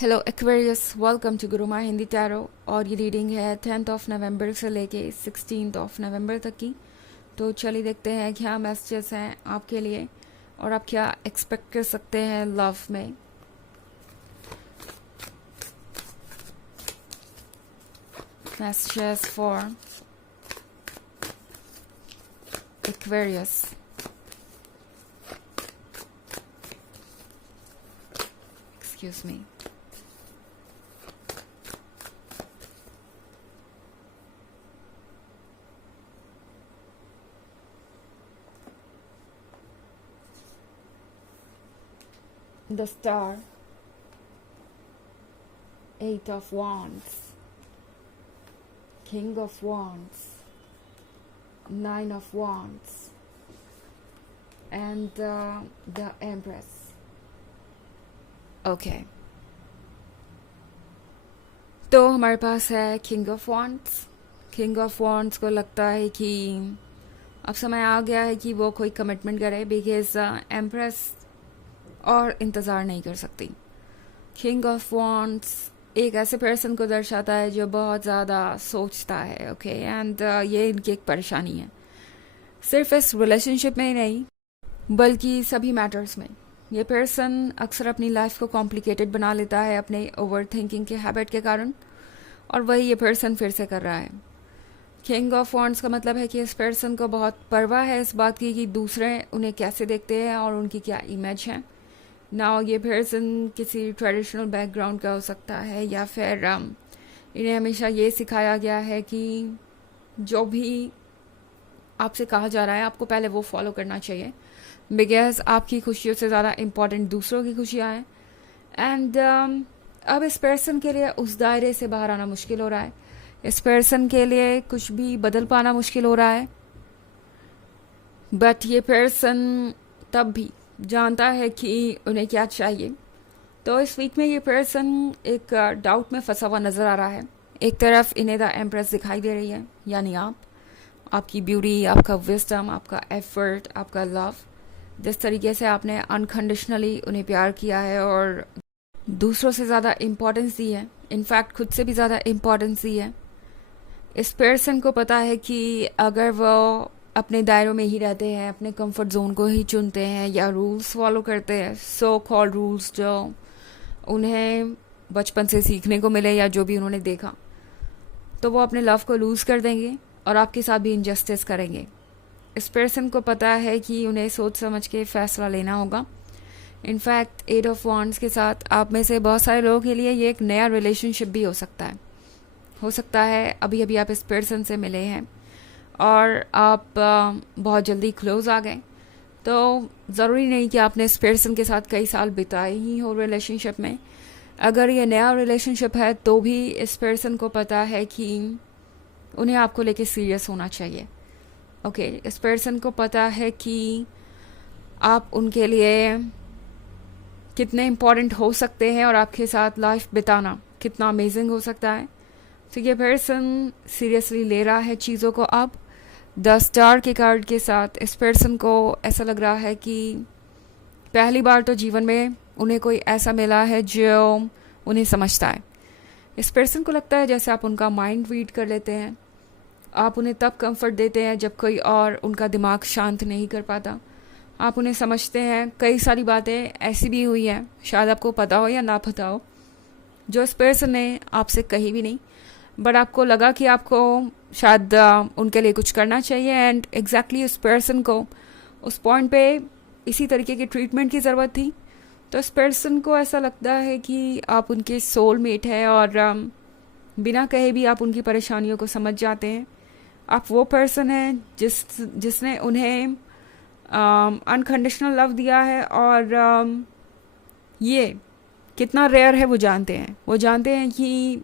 Hello Aquarius, welcome to Gurumaa Hindi tarot. और ये reading है 10th ऑफ नवंबर से लेके 16th ऑफ नवंबर तक की। तो चलिए देखते हैं क्या मैसेजेस हैं आपके लिए और आप क्या एक्सपेक्ट कर सकते हैं लव में। Messages for Aquarius. Excuse me. The Star, Eight of Wands, King of Wands, Nine of Wands, and the Empress. Okay. तो हमारे पास है king of wands. King of wands को लगता है कि अब समय आ गया है कि वो कोई कमिटमेंट करे, बिकॉज एम्प्रेस और इंतज़ार नहीं कर सकती। किंग ऑफ वॉन्ड्स एक ऐसे पर्सन को दर्शाता है जो बहुत ज़्यादा सोचता है, ओके, एंड ये इनकी एक परेशानी है, सिर्फ इस रिलेशनशिप में ही नहीं बल्कि सभी मैटर्स में। ये पर्सन अक्सर अपनी लाइफ को कॉम्प्लिकेटेड बना लेता है अपने ओवर थिंकिंग के हैबिट के कारण, और वही ये पर्सन फिर से कर रहा है। किंग ऑफ वॉन्ड्स का मतलब है कि इस पर्सन को बहुत परवाह है इस बात की कि दूसरे उन्हें कैसे देखते हैं और उनकी क्या इमेज है। नाउ ये पर्सन किसी ट्रेडिशनल बैकग्राउंड का हो सकता है, या फिर इन्हें हमेशा ये सिखाया गया है कि जो भी आपसे कहा जा रहा है आपको पहले वो फॉलो करना चाहिए, बिकॉज आपकी खुशियों से ज़्यादा इम्पॉर्टेंट दूसरों की खुशियाँ हैं। एंड अब इस पर्सन के लिए उस दायरे से बाहर आना मुश्किल हो रहा है। इस पर्सन के लिए कुछ भी बदल पाना मुश्किल हो रहा है, बट ये पर्सन तब भी जानता है कि उन्हें क्या चाहिए। तो इस वीक में ये पर्सन एक डाउट में फंसा हुआ नज़र आ रहा है। एक तरफ इन्हें द एम्प्रेस दिखाई दे रही है, यानी आपकी ब्यूटी, आपका विजडम, आपका एफर्ट, आपका लव, जिस तरीके से आपने अनकंडीशनली उन्हें प्यार किया है और दूसरों से ज़्यादा इम्पोर्टेंस दी है, इनफैक्ट खुद से भी ज़्यादा इम्पोर्टेंस दी है। इस पर्सन को पता है कि अगर वो अपने दायरों में ही रहते हैं, अपने कंफर्ट जोन को ही चुनते हैं या रूल्स फॉलो करते हैं, सो कॉल्ड रूल्स जो उन्हें बचपन से सीखने को मिले या जो भी उन्होंने देखा, तो वो अपने लव को लूज़ कर देंगे और आपके साथ भी इनजस्टिस करेंगे। इस पर्सन को पता है कि उन्हें सोच समझ के फैसला लेना होगा। इनफैक्ट एट ऑफ वॉन्ड्स के साथ आप में से बहुत सारे लोगों के लिए ये एक नया रिलेशनशिप भी हो सकता है अभी अभी आप इस पर्सन से मिले हैं और आप बहुत जल्दी क्लोज आ गए। तो ज़रूरी नहीं कि आपने इस पर्सन के साथ कई साल बिताए ही हो रिलेशनशिप में। अगर ये नया रिलेशनशिप है तो भी इस पर्सन को पता है कि उन्हें आपको लेके सीरियस होना चाहिए, ओके। इस पर्सन को पता है कि आप उनके लिए कितने इम्पोर्टेंट हो सकते हैं और आपके साथ लाइफ बिताना कितना अमेजिंग हो सकता है। तो ये पर्सन सीरियसली ले रहा है चीज़ों को। अब 10 स्टार के कार्ड के साथ इस पर्सन को ऐसा लग रहा है कि पहली बार तो जीवन में उन्हें कोई ऐसा मिला है जो उन्हें समझता है। इस पर्सन को लगता है जैसे आप उनका माइंड रीड कर लेते हैं। आप उन्हें तब कंफर्ट देते हैं जब कोई और उनका दिमाग शांत नहीं कर पाता। आप उन्हें समझते हैं। कई सारी बातें ऐसी भी हुई हैं, शायद आपको पता हो या ना पता हो, जो इस पर्सन ने आपसे कही भी नहीं, बट आपको लगा कि आपको शायद उनके लिए कुछ करना चाहिए। एंड एग्जैक्टली उस पर्सन को उस पॉइंट पे इसी तरीके की ट्रीटमेंट की ज़रूरत थी। तो इस पर्सन को ऐसा लगता है कि आप उनके सोलमेट है और बिना कहे भी आप उनकी परेशानियों को समझ जाते हैं। आप वो पर्सन हैं जिसने उन्हें अनकंडीशनल लव दिया है, और ये कितना रेयर है वो जानते हैं। वो जानते हैं कि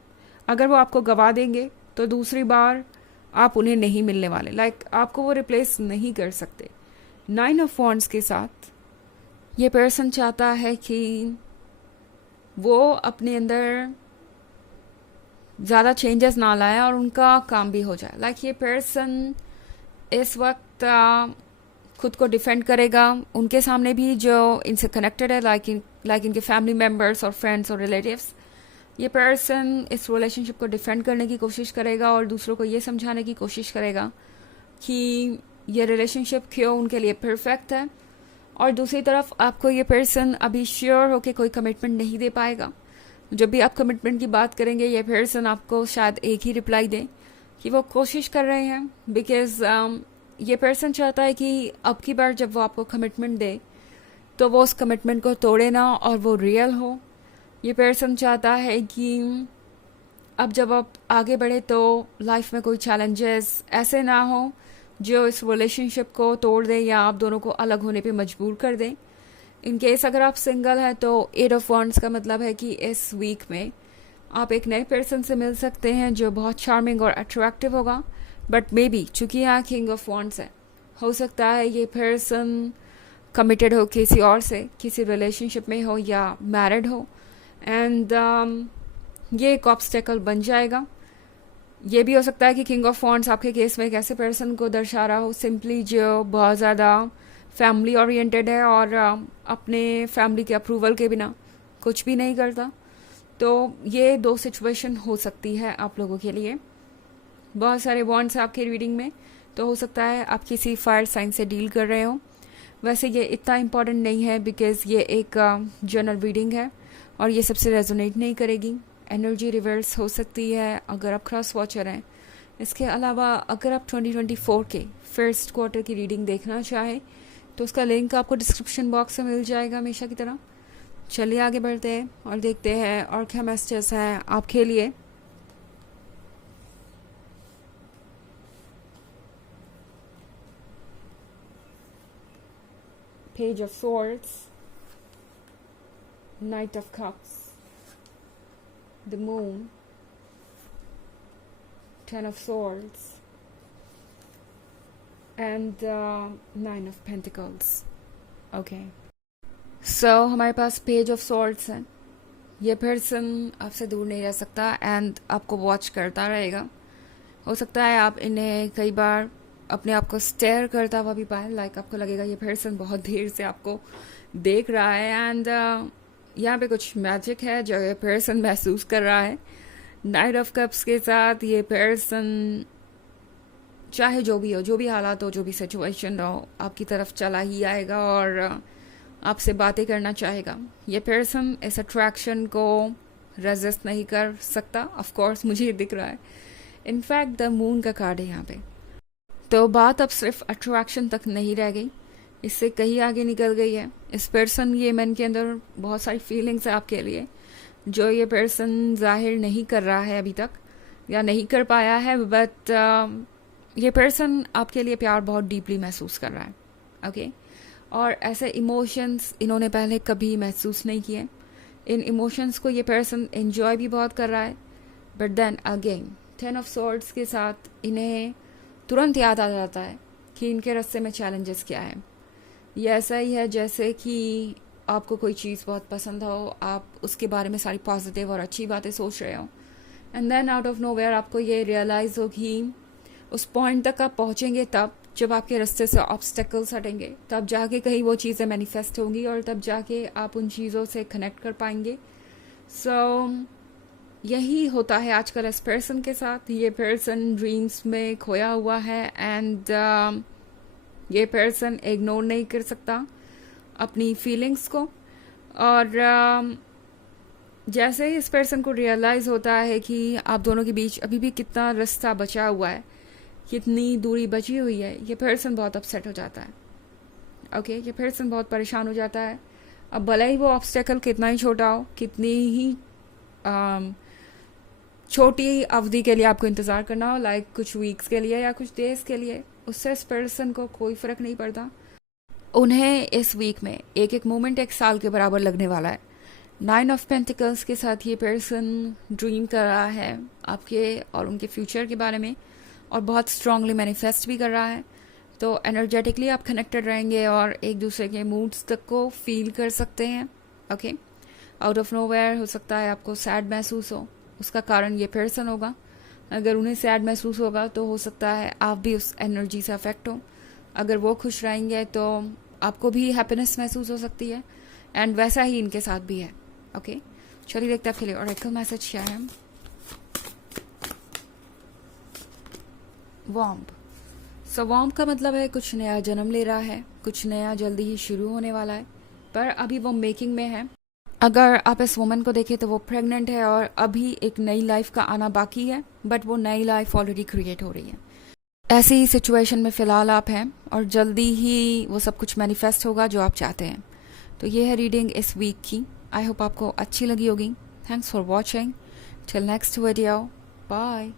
अगर वो आपको गवा देंगे तो दूसरी बार आप उन्हें नहीं मिलने वाले, लाइक आपको वो रिप्लेस नहीं कर सकते। 9 ऑफ वॉन्ड्स के साथ ये पर्सन चाहता है कि वो अपने अंदर ज़्यादा चेंजेस ना लाए और उनका काम भी हो जाए। लाइक ये पर्सन इस वक्त खुद को डिफेंड करेगा उनके सामने भी जो इनसे कनेक्टेड है, लाइक इनके फैमिली मेम्बर्स और फ्रेंड्स और रिलेटिव्स। ये पर्सन इस रिलेशनशिप को डिफेंड करने की कोशिश करेगा और दूसरों को ये समझाने की कोशिश करेगा कि ये रिलेशनशिप क्यों उनके लिए परफेक्ट है। और दूसरी तरफ आपको ये पर्सन अभी श्योर होके कोई कमिटमेंट नहीं दे पाएगा। जब भी आप कमिटमेंट की बात करेंगे ये पर्सन आपको शायद एक ही रिप्लाई दे कि वो कोशिश कर रहे हैं, बिकॉज ये पर्सन चाहता है कि अब की बार जब वो आपको कमिटमेंट दे तो वो उस कमिटमेंट को तोड़े ना और वो रियल हो। ये पर्सन चाहता है कि अब जब आप आगे बढ़े तो लाइफ में कोई चैलेंजेस ऐसे ना हो जो इस रिलेशनशिप को तोड़ दे या आप दोनों को अलग होने पे मजबूर कर दें। इन केस अगर आप सिंगल हैं तो 8 ऑफ वॉन्ड्स का मतलब है कि इस वीक में आप एक नए पर्सन से मिल सकते हैं जो बहुत चार्मिंग और अट्रैक्टिव होगा। बट मे बी चूंकि यहाँ किंग ऑफ वॉन्ड्स है, हो सकता है ये पर्सन कमिटेड हो किसी और से, किसी रिलेशनशिप में हो या मैरिड हो, एंड ये एक ऑब्स्टेकल बन जाएगा। ये भी हो सकता है कि किंग ऑफ वॉन्ड्स आपके केस में एक ऐसे पर्सन को दर्शा रहा हो सिंपली जो बहुत ज़्यादा फैमिली ओरिएंटेड है और अपने फैमिली के अप्रूवल के बिना कुछ भी नहीं करता। तो ये 2 सिचुएशन हो सकती है आप लोगों के लिए। बहुत सारे वॉन्ड्स आपके रीडिंग में, तो हो सकता है आप किसी फायर साइन से डील कर रहे हो। वैसे ये इतना इम्पॉर्टेंट नहीं है बिकॉज ये एक जनरल रीडिंग है और ये सबसे रेजोनेट नहीं करेगी। एनर्जी रिवर्स हो सकती है अगर आप क्रॉस वॉचर हैं। इसके अलावा अगर आप 2024 के फर्स्ट क्वार्टर की रीडिंग देखना चाहें तो उसका लिंक आपको डिस्क्रिप्शन बॉक्स में मिल जाएगा हमेशा की तरह। चलिए आगे बढ़ते हैं और देखते हैं और क्या मैसेजेस हैं आपके लिए। Page of Swords, Knight of Cups, the Moon, 10 of Swords, and 9 of Pentacles. Okay. So हमारे पास पेज ऑफ सॉर्ड्स है। ये पर्सन आपसे दूर नहीं रह सकता एंड आपको वॉच करता रहेगा। हो सकता है आप इन्हें कई बार अपने आप को स्टेयर करता हुआ भी पाए, लाइक आपको लगेगा ये पर्सन बहुत देर से आपको देख रहा है एंड यहाँ पे कुछ मैजिक है जो ये पर्सन महसूस कर रहा है। नाइट ऑफ कप्स के साथ ये पर्सन चाहे जो भी हो, जो भी हालात हो, जो भी सिचुएशन हो, आपकी तरफ चला ही आएगा और आपसे बातें करना चाहेगा। ये पर्सन इस अट्रैक्शन को रेजिस्ट नहीं कर सकता। ऑफ कोर्स मुझे ये दिख रहा है। इनफैक्ट द मून का कार्ड है यहाँ पे। तो बात अब सिर्फ अट्रैक्शन तक नहीं रह गई, इससे कहीं आगे निकल गई है। इस पर्सन, ये मन के अंदर बहुत सारी फीलिंग्स है आपके लिए जो ये पर्सन जाहिर नहीं कर रहा है अभी तक या नहीं कर पाया है। बट ये पर्सन आपके लिए प्यार बहुत डीपली महसूस कर रहा है। ओके और ऐसे इमोशंस इन्होंने पहले कभी महसूस नहीं किए। इन इमोशंस को ये पर्सन एंजॉय भी बहुत कर रहा है। But then again 10 of swords के साथ इन्हें तुरंत याद आ जाता है कि इनके रास्ते में चैलेंजेस क्या है। ये ऐसा ही है जैसे कि आपको कोई चीज़ बहुत पसंद हो, आप उसके बारे में सारी पॉजिटिव और अच्छी बातें सोच रहे हो and then out of nowhere आपको ये रियलाइज़ हो कि उस पॉइंट तक आप पहुँचेंगे तब जब आपके रास्ते से ऑब्स्टेकल्स हटेंगे, तब जाके कहीं वो चीज़ें मैनिफेस्ट होंगी और तब जाके आप उन चीज़ों से कनेक्ट कर पाएंगे। सो यही होता है आजकल इस पर्सन के साथ। ये पर्सन ड्रीम्स में खोया हुआ है एंड ये पर्सन इग्नोर नहीं कर सकता अपनी फीलिंग्स को। और जैसे ही इस पर्सन को रियलाइज़ होता है कि आप दोनों के बीच अभी भी कितना रास्ता बचा हुआ है, कितनी दूरी बची हुई है, ये पर्सन बहुत अपसेट हो जाता है। ओके ये पर्सन बहुत परेशान हो जाता है। अब भले ही वो ऑब्स्टेकल कितना ही छोटा हो, कितनी ही छोटी अवधि के लिए आपको इंतज़ार करना हो, लाइक कुछ वीक्स के लिए या कुछ डेज के लिए, उससे इस पर्सन को कोई फ़र्क नहीं पड़ता। उन्हें इस वीक में एक एक मोमेंट एक साल के बराबर लगने वाला है। 9 ऑफ पेंटिकल्स के साथ ये पर्सन ड्रीम कर रहा है आपके और उनके फ्यूचर के बारे में और बहुत स्ट्रांगली मैनिफेस्ट भी कर रहा है। तो एनर्जेटिकली आप कनेक्टेड रहेंगे और एक दूसरे के मूड्स तक को फील कर सकते हैं। ओके आउट ऑफ नोवेयर हो सकता है आपको सैड महसूस हो, उसका कारण ये पर्सन होगा। अगर उन्हें सैड महसूस होगा तो हो सकता है आप भी उस एनर्जी से अफेक्ट हो। अगर वो खुश रहेंगे तो आपको भी हैप्पीनेस महसूस हो सकती है, एंड वैसा ही इनके साथ भी है। ओके, चलिए देखते हैं आपके लिए ऑरेकल मैसेज क्या है। वॉम्ब। सो वॉम्ब का मतलब है कुछ नया जन्म ले रहा है, कुछ नया जल्दी ही शुरू होने वाला है, पर अभी वो मेकिंग में है। अगर आप इस वुमन को देखें तो वो प्रेग्नेंट है और अभी एक नई लाइफ का आना बाकी है, बट वो नई लाइफ ऑलरेडी क्रिएट हो रही है। ऐसी सिचुएशन में फ़िलहाल आप हैं और जल्दी ही वो सब कुछ मैनिफेस्ट होगा जो आप चाहते हैं। तो ये है रीडिंग इस वीक की। आई होप आपको अच्छी लगी होगी। Thanks for watching. Till next video, bye.